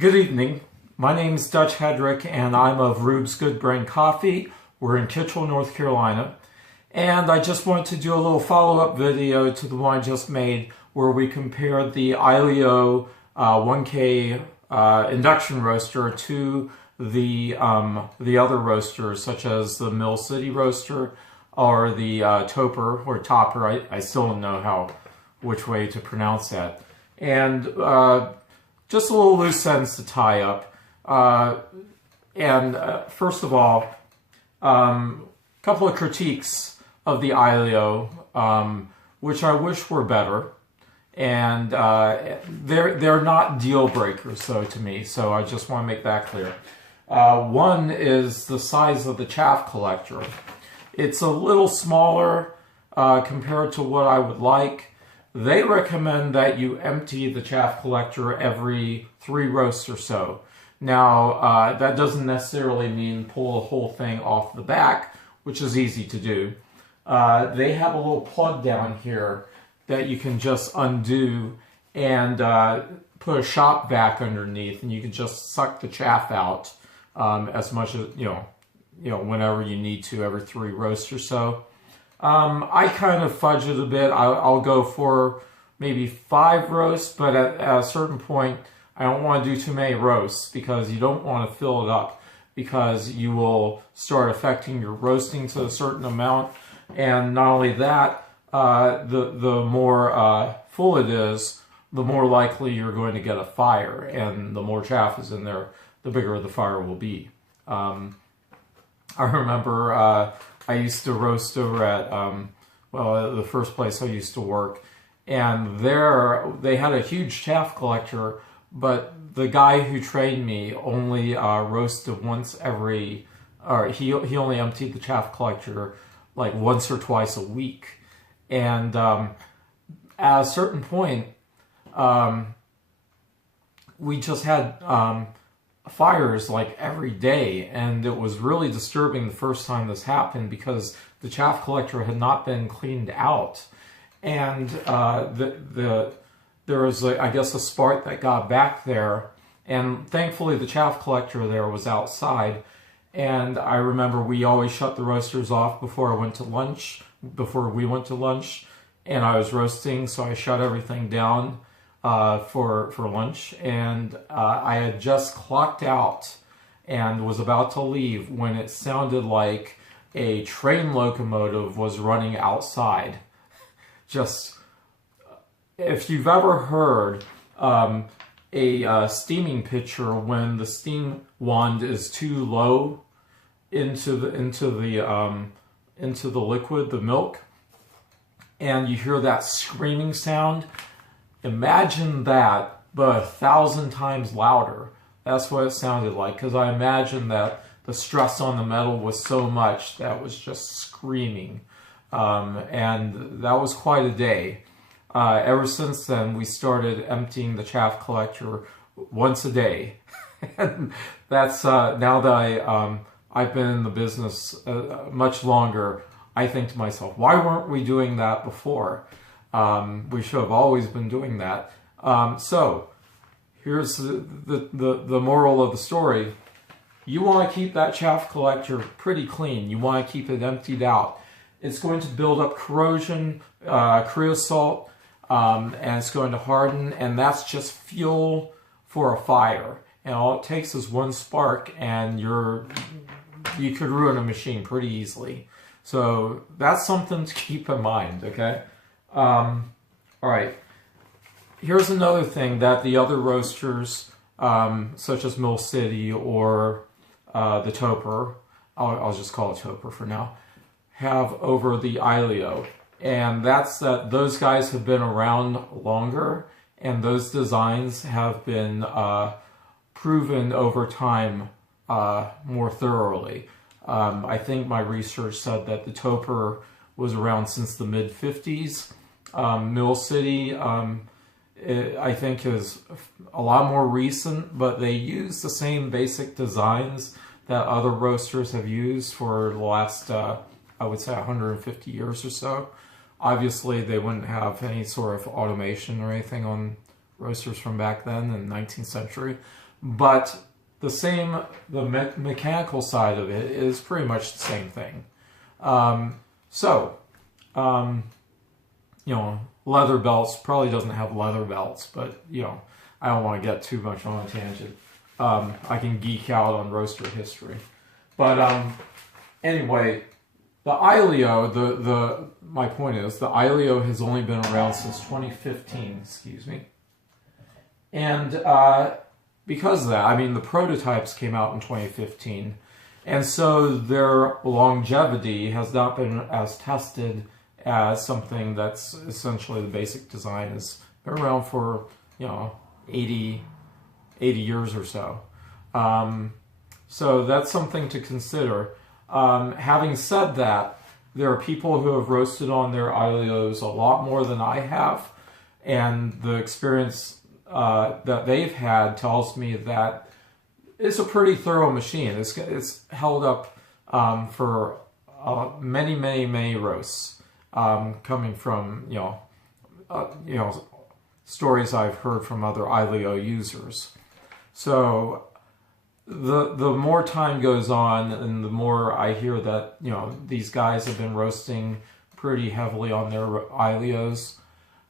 Good evening. My name is Dutch Hedrick, and I'm of Rube's Good Brain Coffee. We're in Kitchell, North Carolina. And I just wanted to do a little follow-up video to the one I just made where we compared the Aillio 1K induction roaster to the other roasters, such as the Mill City roaster or the Toper or Topper. I still don't know which way to pronounce that. And just a little loose ends to tie up. First of all, a couple of critiques of the Aillio, which I wish were better. And they're not deal breakers, though, to me. So I just want to make that clear. One is the size of the chaff collector. It's a little smaller compared to what I would like. They recommend that you empty the chaff collector every 3 roasts or so. Now, that doesn't necessarily mean pull the whole thing off the back, which is easy to do. They have a little plug down here that you can just undo and put a shop vac underneath, and you can just suck the chaff out as much as, whenever you need to, every 3 roasts or so. I kind of fudge it a bit. I'll go for maybe 5 roasts, but at a certain point, I don't want to do too many roasts because you don't want to fill it up because you will start affecting your roasting to a certain amount. And not only that, the more full it is, the more likely you're going to get a fire. And the more chaff is in there, the bigger the fire will be. I remember I used to roast over at, the first place I used to work. And there, they had a huge chaff collector, but the guy who trained me only roasted once every, or he only emptied the chaff collector like once or twice a week. And at a certain point, we just had fires like every day, and it was really disturbing the first time this happened because the chaff collector had not been cleaned out, and there was I guess a spark that got back there, and thankfully the chaff collector there was outside. And I remember we always shut the roasters off before we went to lunch, and I was roasting, so I shut everything down for lunch, and I had just clocked out and was about to leave when it sounded like a train locomotive was running outside. Just, if you've ever heard a steaming pitcher when the steam wand is too low into the liquid, the milk, and you hear that screaming sound, imagine that, but 1,000 times louder. That's what it sounded like, because I imagine that the stress on the metal was so much that it was just screaming. And that was quite a day. Ever since then, we started emptying the chaff collector once a day. And that's, now that I've been in the business much longer, I think to myself, why weren't we doing that before? We should have always been doing that. So here's the moral of the story. You want to keep that chaff collector pretty clean. You want to keep it emptied out. It's going to build up corrosion, creosote, and it's going to harden, and that's just fuel for a fire. And all it takes is one spark, and you could ruin a machine pretty easily. So that's something to keep in mind, okay? All right. Here's another thing that the other roasters, such as Mill City or the Toper, I'll just call it Toper for now, have over the Aillio. And that's that those guys have been around longer, and those designs have been proven over time more thoroughly. I think my research said that the Toper was around since the mid-50s. Mill City, I think, is a lot more recent, but they use the same basic designs that other roasters have used for the last, I would say, 150 years or so. Obviously, they wouldn't have any sort of automation or anything on roasters from back then in the 19th century. but the mechanical side of it is pretty much the same thing. You know, leather belts, probably doesn't have leather belts, but, you know, I don't want to get too much on a tangent. I can geek out on roaster history. But anyway, the Aillio, my point is, the Aillio has only been around since 2015, excuse me. And because of that, I mean, the prototypes came out in 2015, and so their longevity has not been as tested as something that's essentially the basic design has been around for, you know, 80 years or so. So that's something to consider. Having said that, there are people who have roasted on their Aillios a lot more than I have, and the experience that they've had tells me that it's a pretty thorough machine. It's held up for many roasts, coming from you know stories I've heard from other Aillio users. So the more time goes on, and the more I hear that, you know, these guys have been roasting pretty heavily on their Aillios,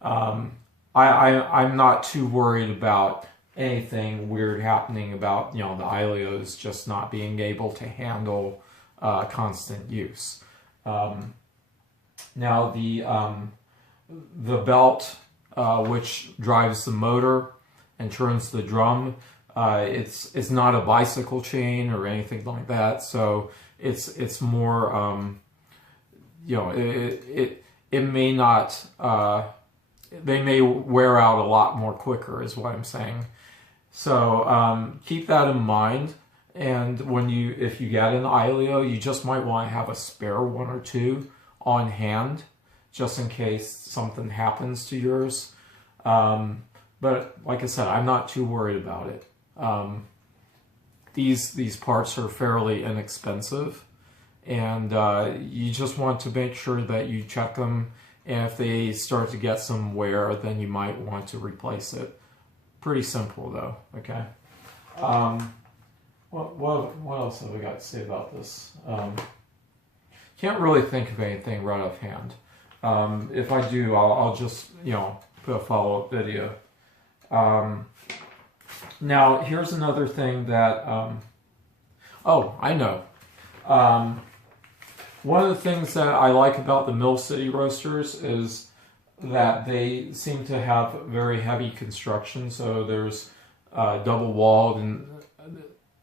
I'm not too worried about anything weird happening about, you know, the Aillios just not being able to handle constant use. Now the belt, which drives the motor and turns the drum, it's not a bicycle chain or anything like that, so it's more you know, it may not they may wear out a lot more quicker, is what I'm saying. So keep that in mind, and if you get an Aillio, you just might want to have a spare one or two on hand, just in case something happens to yours. But like I said, I'm not too worried about it. These parts are fairly inexpensive, and you just want to make sure that you check them, and if they start to get some wear, then you might want to replace it. Pretty simple though, okay? What else have we got to say about this? Can't really think of anything right offhand. If I do, I'll just, you know, put a follow-up video. Now, here's another thing that, oh, I know. One of the things that I like about the Mill City roasters is that they seem to have very heavy construction. So there's double walled, and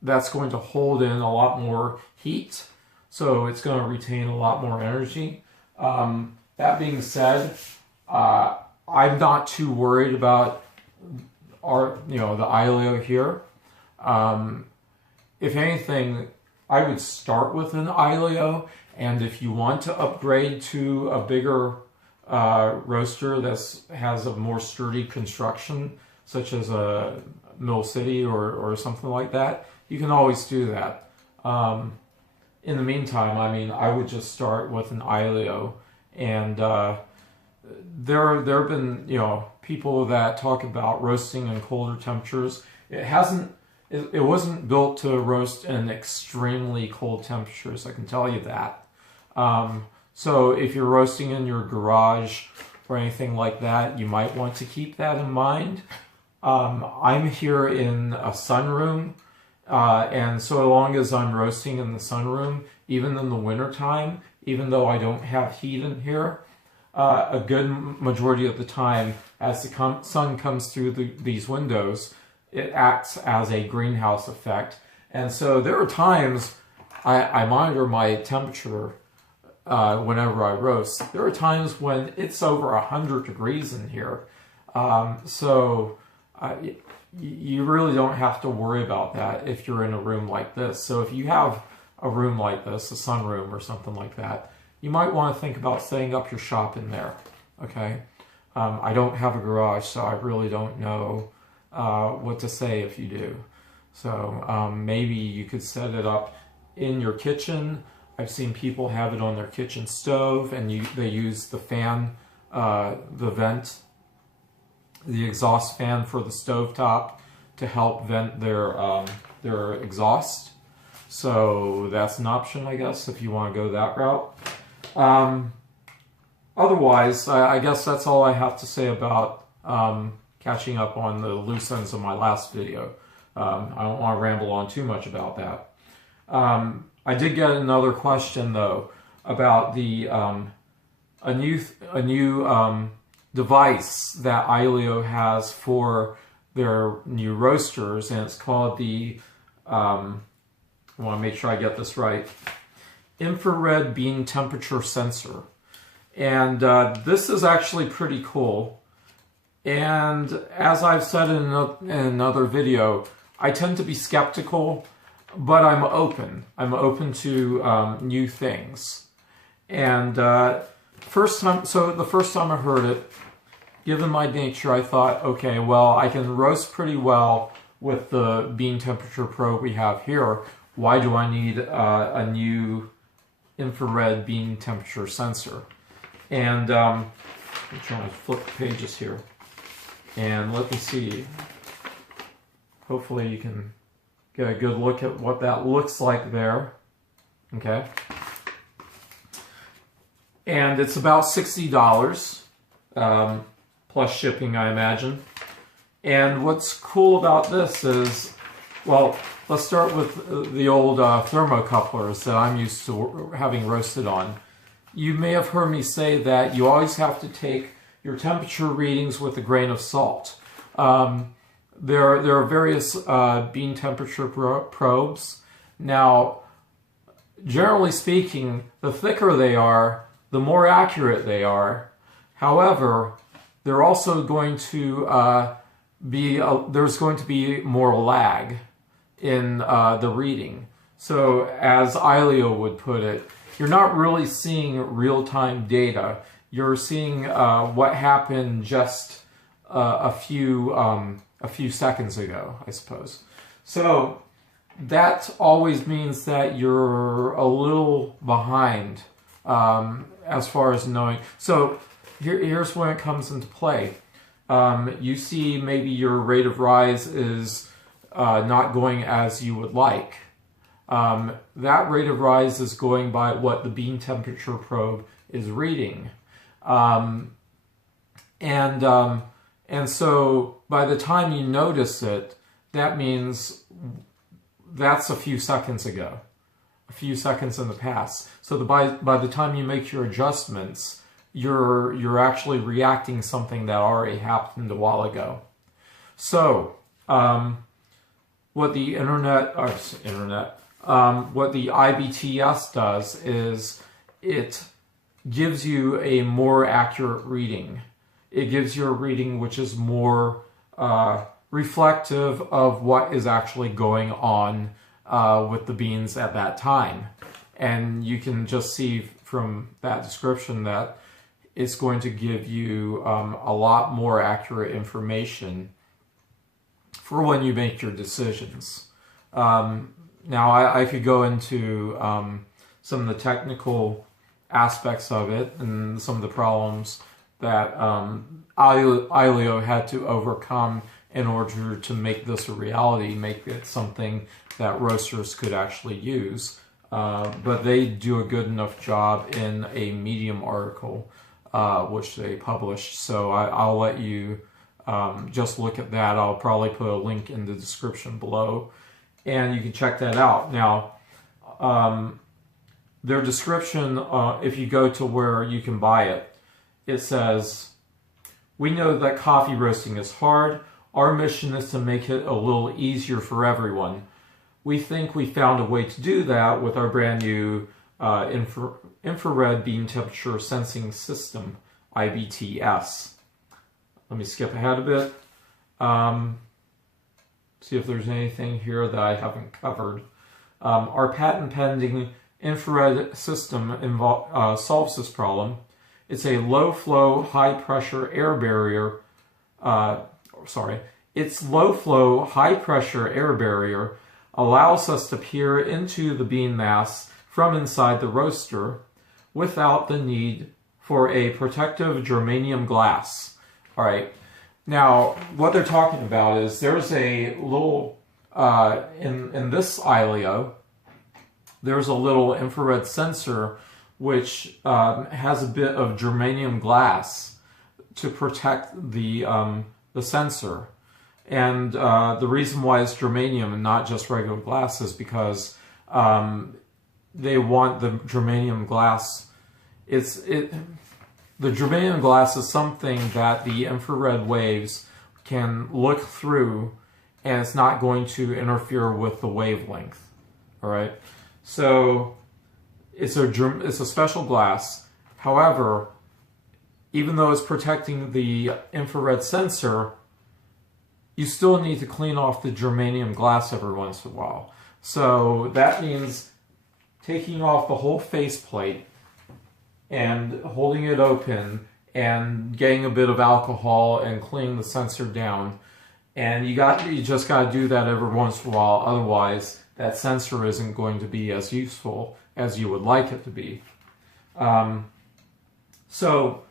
that's going to hold in a lot more heat. So it's going to retain a lot more energy. That being said, I'm not too worried about the Aillio here. If anything, I would start with an Aillio, and if you want to upgrade to a bigger roaster that has a more sturdy construction, such as a Mill City or something like that, you can always do that. In the meantime, I mean, I would just start with an Aillio, and there have been, you know, people that talk about roasting in colder temperatures. It wasn't built to roast in extremely cold temperatures, I can tell you that. So if you're roasting in your garage or anything like that, you might want to keep that in mind. I'm here in a sunroom, and so long as I'm roasting in the sunroom, even in the wintertime, even though I don't have heat in here, a good majority of the time, as the sun comes through these windows, it acts as a greenhouse effect. And so there are times I monitor my temperature whenever I roast. There are times when it's over 100 degrees in here. You really don't have to worry about that if you're in a room like this. So if you have a room like this, a sunroom or something like that, you might want to think about setting up your shop in there, okay? I don't have a garage, so I really don't know what to say if you do. So maybe you could set it up in your kitchen. I've seen people have it on their kitchen stove, and they use the fan, the vent, the exhaust fan for the stovetop to help vent their exhaust. So that's an option, I guess, if you want to go that route. Otherwise, I guess that's all I have to say about catching up on the loose ends of my last video. I don't want to ramble on too much about that. I did get another question though about the a new device that Aillio has for their new roasters, and it's called the I want to make sure I get this right, infrared beam temperature sensor. And this is actually pretty cool. And as I've said in another video, I tend to be skeptical, but I'm open. I'm open to new things. And the first time I heard it, given my nature, I thought, okay, well, I can roast pretty well with the bean temperature probe we have here. Why do I need a new infrared beam temperature sensor? And I'm trying to flip the pages here. And let me see. Hopefully you can get a good look at what that looks like there. Okay. And it's about $60 plus shipping, I imagine. And what's cool about this is, well, let's start with the old thermocouplers that I'm used to having roasted on. You may have heard me say that you always have to take your temperature readings with a grain of salt. There are various bean temperature probes. Now, generally speaking, the thicker they are, the more accurate they are. However, they're also going to there's going to be more lag in the reading. So, as Aillio would put it, you're not really seeing real-time data. You're seeing what happened just a few seconds ago, I suppose. So that always means that you're a little behind as far as knowing. So here's when it comes into play. You see maybe your rate of rise is not going as you would like. That rate of rise is going by what the bean temperature probe is reading. And so by the time you notice it, that means that's a few seconds ago, a few seconds in the past. So by the time you make your adjustments, you're actually reacting something that already happened a while ago. So what the what the IBTS does is it gives you a more accurate reading. It gives you a reading which is more reflective of what is actually going on with the beans at that time. And you can just see from that description that it's going to give you a lot more accurate information for when you make your decisions. Now, I could go into some of the technical aspects of it and some of the problems that Aillio had to overcome in order to make this a reality, make it something that roasters could actually use. But they do a good enough job in a Medium article, which they published. So I'll let you just look at that. I'll probably put a link in the description below, and you can check that out. Now, their description, if you go to where you can buy it, it says, "We know that coffee roasting is hard. Our mission is to make it a little easier for everyone. We think we found a way to do that with our brand new infrared beam temperature sensing system, IBTS." Let me skip ahead a bit. See if there's anything here that I haven't covered. Our patent pending infrared system solves this problem. It's a low flow, high pressure air barrier. Its low flow, high pressure air barrier allows us to peer into the bean mass from inside the roaster without the need for a protective germanium glass. All right. Now, what they're talking about is there's a little, in this Aillio, there's a little infrared sensor which has a bit of germanium glass to protect the sensor. And the reason why it's germanium and not just regular glass is because they want the germanium glass. The germanium glass is something that the infrared waves can look through, and it's not going to interfere with the wavelength. All right, so it's a special glass. However, even though it's protecting the infrared sensor, you still need to clean off the germanium glass every once in a while. So that means taking off the whole faceplate and holding it open and getting a bit of alcohol and cleaning the sensor down. And you just got to do that every once in a while. Otherwise, that sensor isn't going to be as useful as you would like it to be. So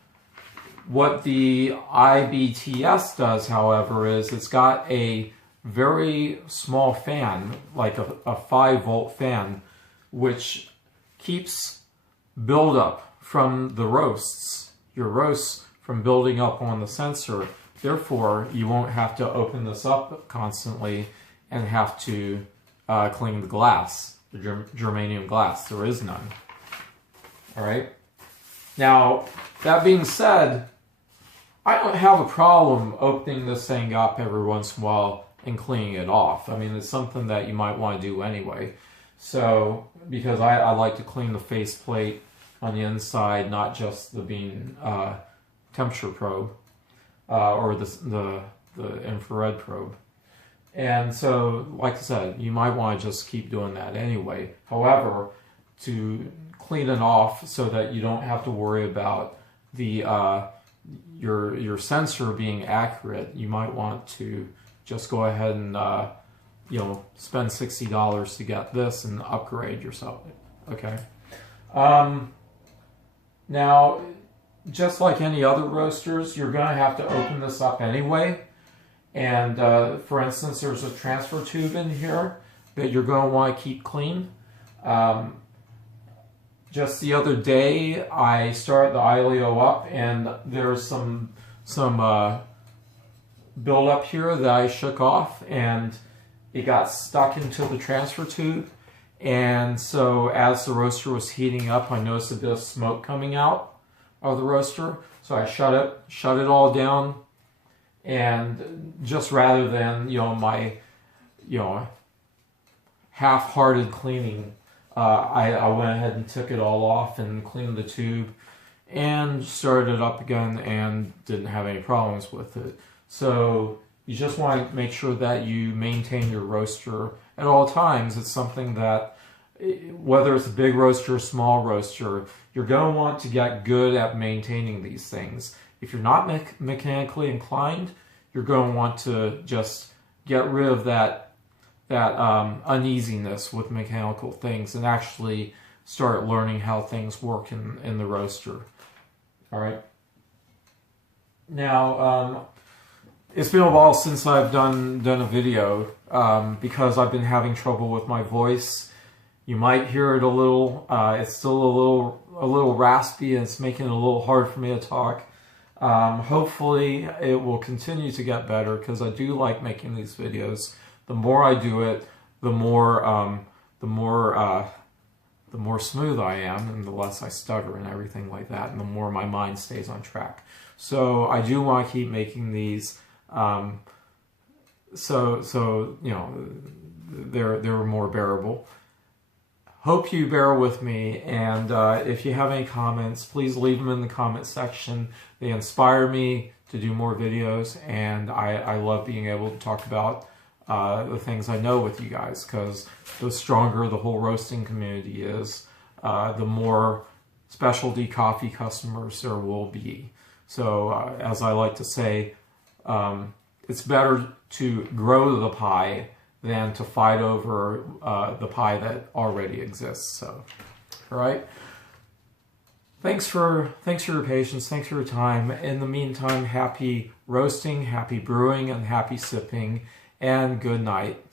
what the IBTS does, however, is it's got a very small fan, like a 5-volt fan, which keeps buildup from the roasts, your roasts, from building up on the sensor. Therefore, you won't have to open this up constantly and have to clean the glass, the germanium glass. There is none. All right. Now, that being said, I don't have a problem opening this thing up every once in a while and cleaning it off. I mean, it's something that you might want to do anyway. So, because I like to clean the faceplate on the inside, not just the beam temperature probe or the infrared probe. And so, like I said, you might want to just keep doing that anyway. However, to clean it off so that you don't have to worry about the your sensor being accurate, you might want to just go ahead and spend $60 to get this and upgrade yourself. Okay. Now, just like any other roasters, you're going to have to open this up anyway. And for instance, there's a transfer tube in here that you're going to want to keep clean. Just the other day, I started the Aillio up, and there's some buildup here that I shook off, and it got stuck into the transfer tube. And so as the roaster was heating up, I noticed a bit of smoke coming out of the roaster. So I shut it all down, and just rather than my half-hearted cleaning, I went ahead and took it all off and cleaned the tube and started it up again and didn't have any problems with it. So you just want to make sure that you maintain your roaster at all times. It's something that, whether it's a big roaster or small roaster, you're going to want to get good at maintaining these things. If you're not mechanically inclined, you're going to want to just get rid of that uneasiness with mechanical things and actually start learning how things work in the roaster. All right. Now, it's been a while since I've done a video because I've been having trouble with my voice. You might hear it a little. It's still a little raspy, and it's making it a little hard for me to talk. Hopefully, it will continue to get better because I do like making these videos. The more I do it, the more smooth I am, and the less I stutter and everything like that, and the more my mind stays on track. So I do want to keep making these, so they're more bearable. Hope you bear with me, and if you have any comments, please leave them in the comment section. They inspire me to do more videos, and I love being able to talk about the things I know with you guys, because the stronger the whole roasting community is, the more specialty coffee customers there will be. So as I like to say, it's better to grow the pie than to fight over the pie that already exists. So, all right. Thanks for your patience. Thanks for your time. In the meantime, happy roasting, happy brewing, and happy sipping, and good night.